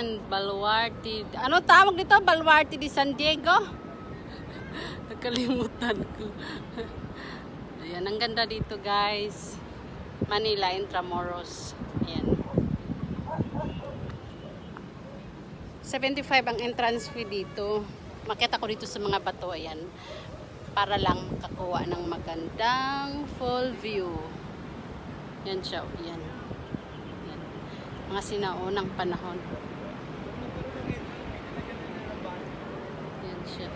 Ayan, Baluarte. Ano tawag dito? Baluarte de San Diego? Nakalimutan ko. Ayan, ang ganda dito guys. Manila, Intramuros. Ayan. 75 ang entrance fee dito. Makita ko dito sa mga bato. Ayan. Para lang makakuha ng magandang full view. Yan siya. Yan. Yan. Mga sinaunang panahon. Yan siya.